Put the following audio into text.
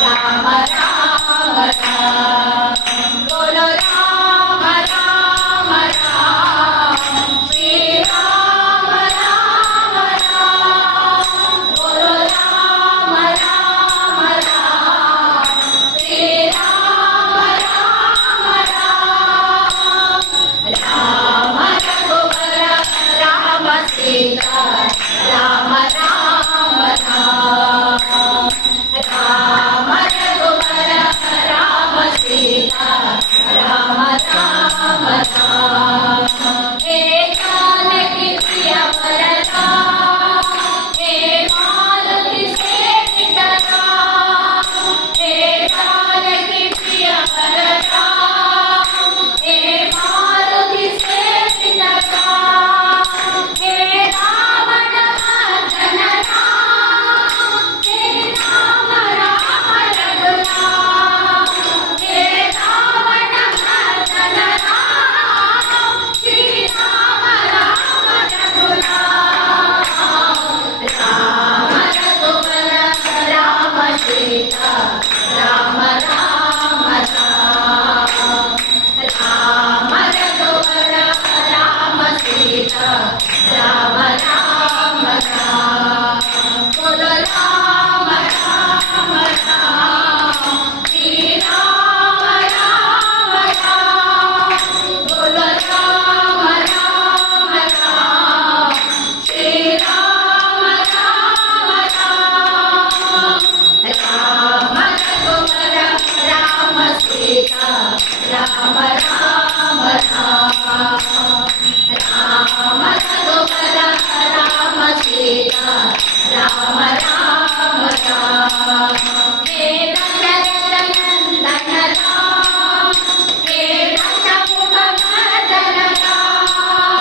小么呀